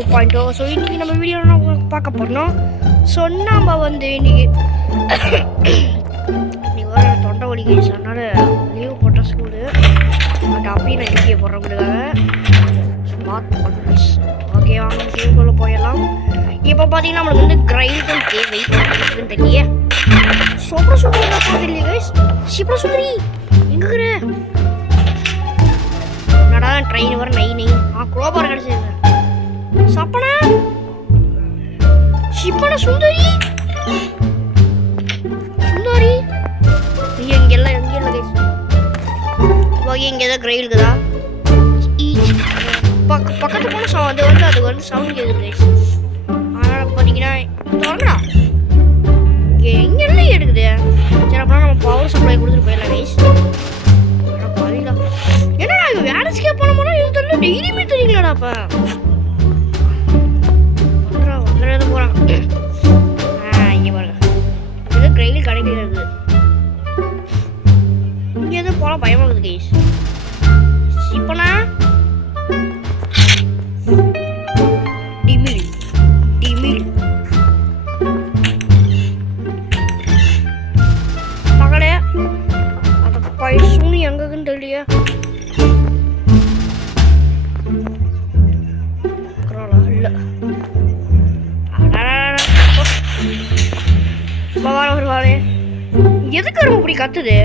2.0. So இன்றைக்கி நம்ம வீடியோவில் பார்க்க போனோம். ஸோ நம்ம வந்து இன்றைக்கி வர தொண்டை வலிக்கு அதனால் லீவ் போட்ட ஸ்கூலு. பட் அப்படியே நான் இன்றைக்கி போடுறதுக்காக ஸ்மார்ட் பண்ணுவேன். ஓகே, வாங்க கேம்குள்ளே போயிடலாம். இப்போ பார்த்தீங்கன்னா நம்மளுக்கு வந்து கிரைண்டும் தேவை தெரியலையே. சூப்பர் சூப்பர் என்ன தெரியல கைஸ். சூப்பர் சூப்பரி எங்கே இருக்கிற என்னடா ட்ரெயின் வர நை குளோபார் கிடச்சிருங்க. சப்பனா ஷிப்பனா சுந்தரி சுந்தரி இங்கெல்லாம் எங்கே இல்லை கைஸ். ஓகே, இங்கே ஏதாவது கிரை இருக்குதா? பக்கத்து போன அது வந்து சவுண்ட் கேட்குது கைஸ். அதனால் பார்த்தீங்கன்னா தொடரா இங்கே எல்லாம் எடுக்குது. சரி, அப்புறம் நம்ம பவர் சப்ளை கொடுத்துட்டு போயிடலாம் கைஸ். பாதிடா என்னடா இது வேற ஸ்கேப் பண்ண போனால் இது தெரியல. டெய்லியுமே தெரியுங்களாடா. அப்போ வந்துடுறது போகிறான். இங்கே பாருங்க, இது கிரெயில் கிடைக்கிறது. இங்கே எதுவும் போகலாம் பயமாக இருக்குது கைஸ். இப்போனா டிமில் டிமில் மகளே அந்த பைசூனி எங்கன்னு தெரியலையே. இல்லை ஒரு வாழே எதுக்கு ரொம்ப இப்படி கத்துது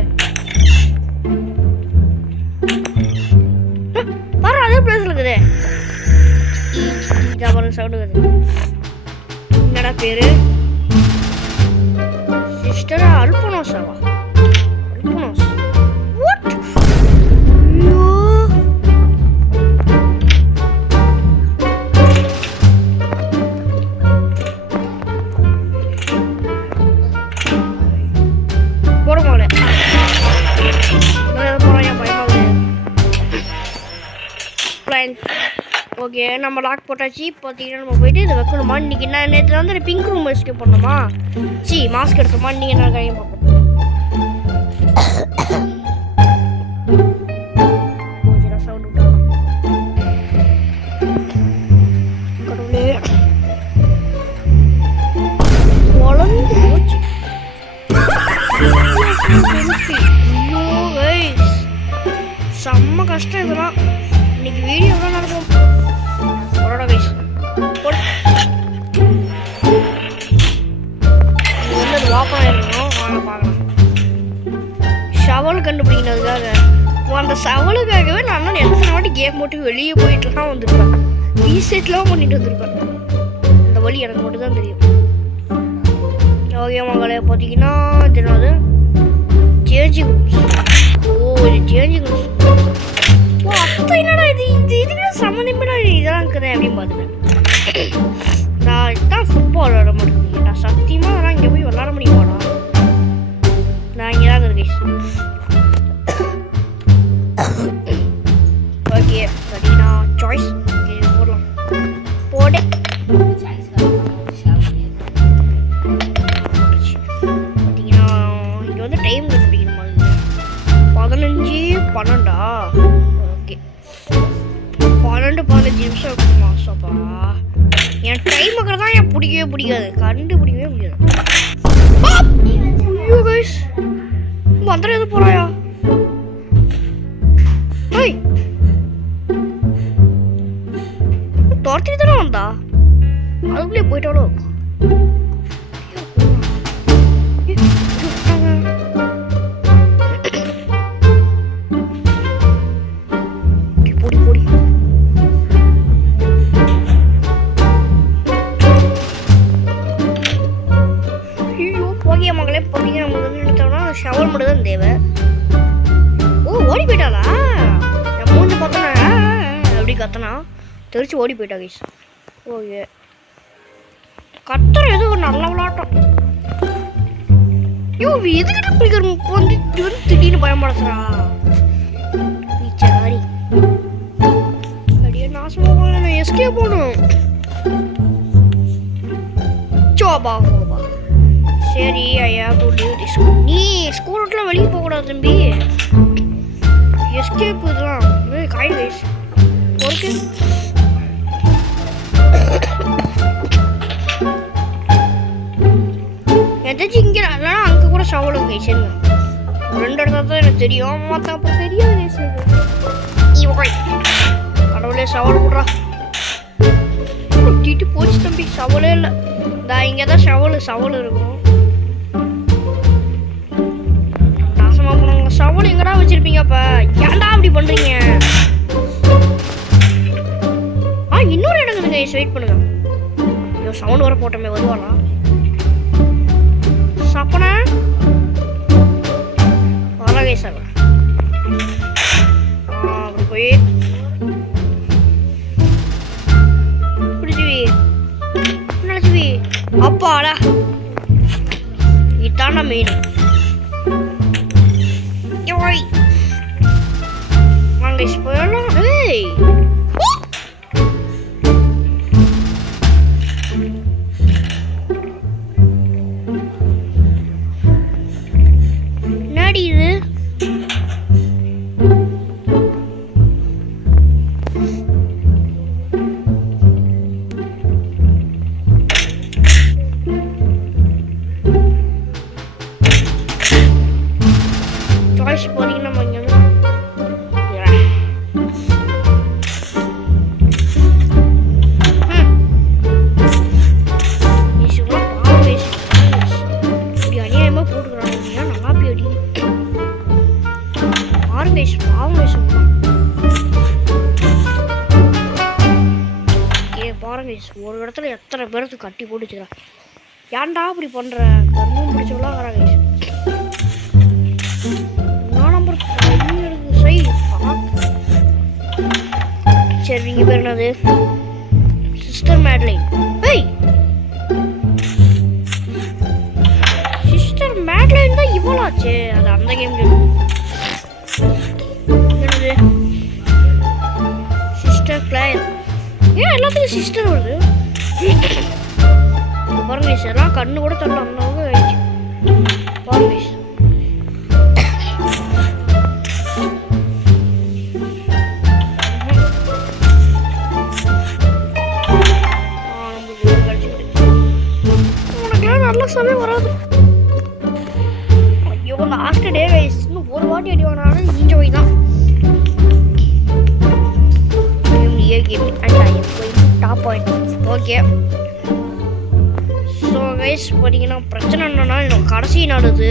பாரு. அதே பிளேஸ்ல இருக்குது. சவுண்ட் இருக்குது. என்னடா பேரு? சிஸ்டரா அல்பனோஸாவா? அல்பனோஸ் வாட்? ஐயோ போறோங்களே. ஓகே, நம்ம லாக் போட்டாச்சு. பார்த்தீங்கன்னா நம்ம போயிட்டு இதை வைக்கணுமா? இன்றைக்கி நான் நேற்று வந்து பிங்க் ரூம் எஸ்கேப் பண்ணோமா? மாஸ்க் எடுத்தோமா? நீங்கள் என்ன கையும் பார்ப்போம். சவுண்ட் விட்டாங்க கடவுளே. வளர்ந்து போச்சு. செம்ம கஷ்டம் இதெல்லாம். இன்னைக்கு வீடியோ எவ்வளோ நடக்கும் போடா கைஸ். வந்து அது வாப்பா இருக்கணும். வாங்க பார்க்கலாம். ஷவல் கண்டுபிடிக்கிறதுக்காக அந்த ஷவலுக்காகவே நான் எத்தனை வாட்டி கேம் போட்டு வெளியே போயிட்டுலாம் வந்திருப்பேன். ரீசெட்லாம் பண்ணிட்டு வந்திருப்பேன். இந்த வழி எனக்கு மட்டும் தான் தெரியும். ஓகே மகளே, பார்த்தீங்கன்னா இது என்னது சேஞ்சிங் ரூம்ஸ். ஓ, இது சேஞ்சிங் ரூம்ஸ். ஓ, அப்போ என்னடா இது இதுக்கு சம்மந்தப்பட இதெல்லாம் இருக்குது அப்படின்னு பார்த்துட்டேன். நான் இதுதான் ஃபுட்பால் விளாட முடியும். நான் சத்தியமாக அதெல்லாம் இங்கே போய் விளாட முடியுமாடா? நான் இங்கே தான் இருக்கேன். ஓகே, பார்த்தீங்கன்னா சாய்ஸ் போடலாம். போடு. பார்த்தீங்கன்னா இங்கே வந்து டைம் கண்டுபிடிக்கணும். 15:12. ஓகே, 12-15 நிமிஷம் இருக்குமா? சோப்பா என் டைம் இருக்கிறது தான் என் பிடிக்கவே பிடிக்காது. கண்டுபிடிக்கவே முடியாது. ஐயோ கைஸ், வந்துடும் எது போகிறாயா? ஐய், துரத்திட்டு தானே வந்தா? அதுக்குள்ளே போயிட்டாலோ? மகளே, பார்த்தீங்கன்னா நம்மளுக்கு வந்து நினைத்தோம்னா ஷவர் மட்டும் தான் தேவை. ஓ, ஓடி போயிட்டாளா? என் மூஞ்சி பார்த்தோன்னா அப்படி கத்தனா தெரிச்சு ஓடி போயிட்டா கைஸ். ஓகே, கத்துற எது ஒரு நல்ல விளாட்டம். ஐயோ, எதுக்கிட்ட பிடிக்கிற வந்து திடீர்னு பயன்படுத்துறா? சாரி அப்படியே நாசமாக போகணும். எஸ்கே போகணும். சோபா ஹோபா. சரி, ஐயா லீவ் தி ஸ்கூல். நீ ஸ்கூல் விட்டுலாம் வெளியே போகக்கூடாது தம்பி. எஸ்கேப் இதெல்லாம் காய் கைஸ். ஓகே எதாச்சும் இங்கே இல்லைனா அங்கே கூட ஷவலுங்க கைஸ் இருங்க. 2 இடத்துல தான் எனக்கு தெரியும். மற்ற அப்புறம் தெரியாது கைஸ் கடவுளே ஷவல் விட்றா. திட்டு போச்சு தம்பி, ஷவலே இல்லை. இங்கே தான் ஷவல் இருக்கும். நாசமா போனவங்க ஷவல் எங்கடா வச்சிருப்பீங்க? அப்ப ஏன்டா அப்படி பண்றீங்க? இன்னொரு இடங்குதுங்க கைஸ், வெயிட் பண்ணுங்க. ஐயோ சவுண்ட் வர போட்டோமே, வருவாளா சப்பனா? வர கைஸ் அப்படி போய் பிடிச்சிவி நினைச்சுவி. அப்பாடா இதான மெயின். வாங்க கைஸ் போயிடலாம். ஏய் என்னடி இது? சாய்ஸ் போறீங்கன்னா ஒரு இடத்துல எத்தனை பேருக்கு கட்டி போட்டுச்சுக்கிறா. ஏன்டா அப்படி பண்ற? கர்மம் பிடிச்சவளா வரா கைஸ். நம்பர் சரி சரி நீங்க பேர் என்னது? Sister Madeline. ஏய் சிஸ்டர் மேட்லைன் தான் இவ்வளாச்சே. அது அந்த கேம் என்னது? Sister clear. ஏன் எல்லாத்துக்கும் சிஸ்டர் வருது? பாருங்க எல்லாம் கண்ணு கூட தரல அந்த அளவுக்கு ஆயிடுச்சு. பாருங்க உனக்குலாம் நல்ல சமயம் வராது. ஐயோ லாஸ்ட் டே கைஸ், இன்னும் ஒரு வாட்டி அடி வாங்கினாலும் என்ஜாய் தான். Top point okay. So guys பார்த்தீங்கன்னா பிரச்சனை என்னன்னா, எனக்கு கடைசி நடுது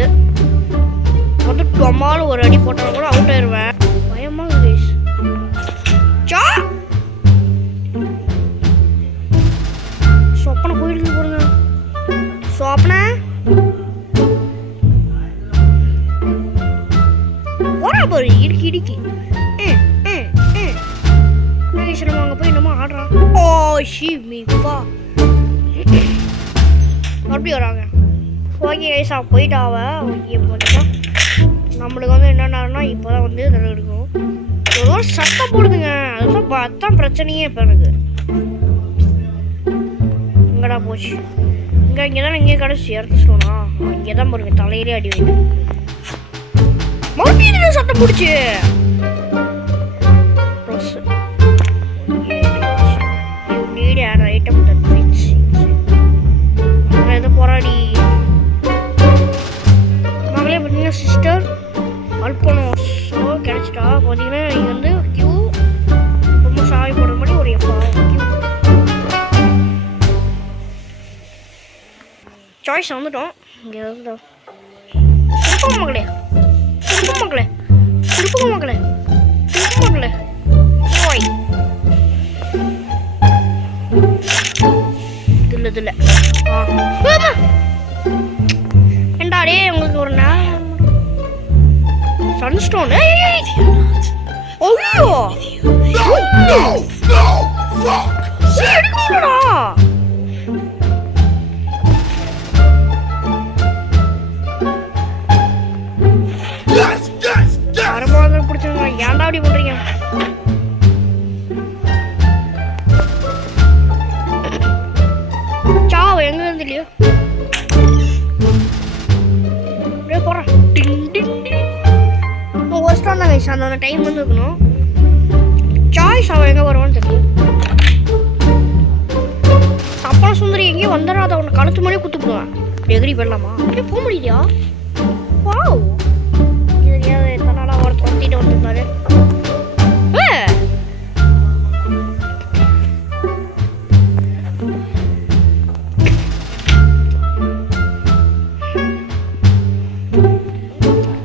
வந்து டொமாலும் ஒரு அடி போட்டாலும் கூட அவுட் ஆயிடுவேன். பயமாக கைஸ். சொப்பனை போயிடுது பாருங்க. சொப்பனை போறா பாரு இடுக்கி இடுக்கி. அங்கே போய் என்னமோ ஆடுறான். ஓ ஷி மீஃபா மறுபடியும் வராங்க. ஓகே கைஸா போயிட்டு ஓகே போட்டா நம்மளுக்கு வந்து என்னென்னா இப்போ தான் வந்து இதில் இருக்கும். ஒரு சத்தம் போடுதுங்க. அதுதான் பிரச்சனையே இப்போ எனக்கு. இங்கடா போச்சு. இங்கே தான் இங்கே கடைசி இறத்துட்டோனா இங்கே தான் பாருங்க தலையிலே அடி வைங்க. மறுபடியும் சத்தம் பிடிச்சி ஐட்டம் போராடி மகளே பார்த்தீங்கன்னா சிஸ்டர் அல்பனோஸ் கிடைச்சிட்டா. பார்த்தீங்கன்னா இங்கே வந்து கியூ ரொம்ப சாவி போடுற மாதிரி ஒரு எப்பா கியூ சாய்ஸ் வந்துட்டோம். இங்கே திருப்பம் மகளே திருப்பம் மகளே திருப்பம் மகளே திருப்பம் மகளே ஓய் இல்லை ஏண்டாடே உங்களுக்கு ஒரு சன்ஸ்டோன். ஐயோ பிடிச்சிருங்க. ஏன்டா அப்படி பண்றீங்க? எங்க இருந்து இல்லையோ போறேன். அந்த டைம் வந்து இருக்கணும். சாய்ஸ் அவன் எங்க வருவான்னு தெரியும். சப்பன சுந்தரி எங்கேயும் வந்துடாத, அவனை கழுத்து மேலே குத்துப்படுவான். எகிரி போடலாமா? அப்படியே போக முடியலையா? வாவ், இது தெரியாது. எத்தனை நாளாக அவர் தொத்திட்டு வந்துருந்தாரு.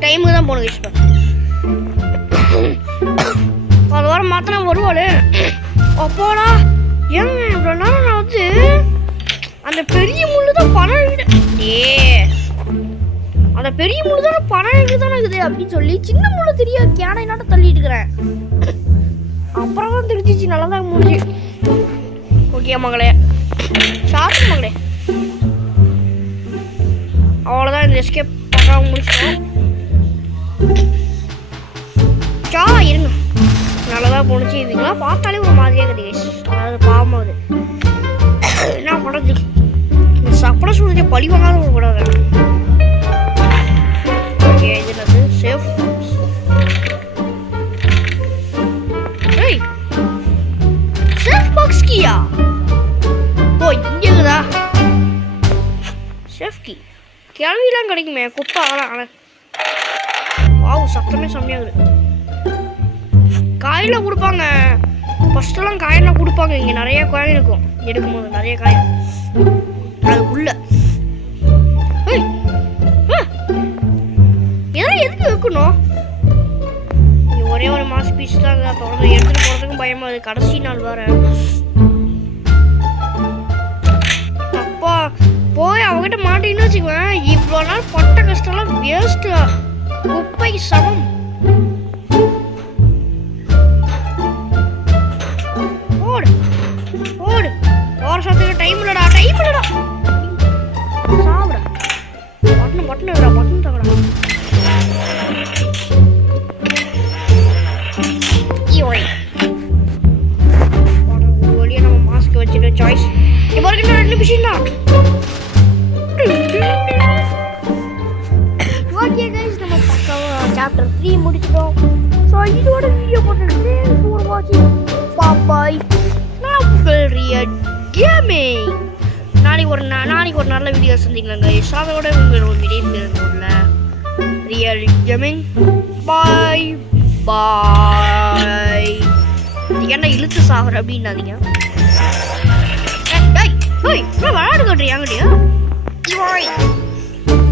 டைமுக்கு தான் போன விஷயம். அது வர மாத்திரம் வருவாள். அப்போடா ஏங்க இவ்வளோ நேரம் நான் வந்து அந்த பெரிய முள்ளு தான் பணம் அந்த பெரிய முள்ளு தானே பணம் தானே இருக்குது அப்படின்னு சொல்லி சின்ன முள்ளு தெரியாது கேனை நாட்ட தள்ளிட்டு இருக்கிறேன். அப்புறம் தான் தெரிஞ்சிச்சு. நல்லா தான் முடிஞ்சு. ஓகே மகளே, சாப்பிட்டு மகளே. அவ்வளோதான், இந்த எஸ்கேப் பார்க்காம முடிச்சிட்டோம். இருங்க, நல்லதாக போணுச்சு. இதுங்களாம் பார்த்தாலே ஒரு மாதிரியாக கிடையாது. அதாவது பாவமாகுது. என்ன பண்ணுறது? இந்த சப்பட சூழ்நிலை பழி வாங்காத ஒரு கூடாது. ஓகே, இது என்னது? Safe box. ஏய், சேஃப் பாக்ஸ் கீயா? ஓ, இங்கே இருக்குதா சேஃப் கீ? கிளவிலாம் கிடைக்குமே, குப்பை ஆகலாம். வாவ், சத்தமே செம்மையாகுது. காயில் கொடுப்பாங்க. ஃபஸ்ட்டெல்லாம் காயினா கொடுப்பாங்க. இங்கே நிறைய காயின் இருக்கும். எடுக்கும்போது நிறைய காயின் அதுக்குள்ள. இதெல்லாம் எதுக்கு வைக்கணும்? இங்கே ஒரே ஒரு மாஸ் பீஸ் தான் தொடர்ந்து எடுத்துகிட்டு போகிறதுக்கும் பயமாக இருக்குது. கடைசி நாள் வேறு. அப்பா போய் அவங்ககிட்ட மாட்டின்னு வச்சுக்குவேன். இவ்வளோ நாள் பட்ட கஷ்டம்லாம் வேஸ்ட்டு, குப்பை சமம். டைம் இல்லடா. சாப்பிட பட்டன் தகடா. வழியா நம்ம மாஸ்க் வச்சுட்டு சாய்ஸ் இப்போ இருக்க 2 நிமிஷம் தான். ஓகே கைஸ், நம்ம பக்கம் சாப்டர் 3 முடிச்சிட்டோம். ஸோ இதோட வீடியோ போட்டுட்டு ஃபார் வாட்சிங். பாய். கேமிங் நாளைக்கு ஒரு நல்ல வீடியோ சந்திக்கலாங்க. அதோட உங்களோட வீடியோ ரியல் கேமிங். பாய் பாய். என்ன இழுத்து சாகுற அப்படின்னாதீங்க. விளையாடு கட்டுறியாங்கடியா?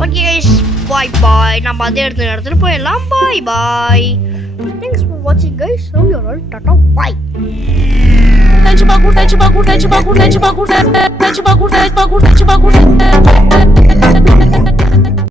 ஓகே பாய் பாய். நம்ம அதே இடத்துல போயிடலாம். பாய் பாய். தேங்க்ஸ் ஃபார் வாட்சிங் கைஸ். டாடா பாய். Tete bagulho, tete bagulho, tete bagulho, tete bagulho, tete bagulho, tete bagulho, tete bagulho.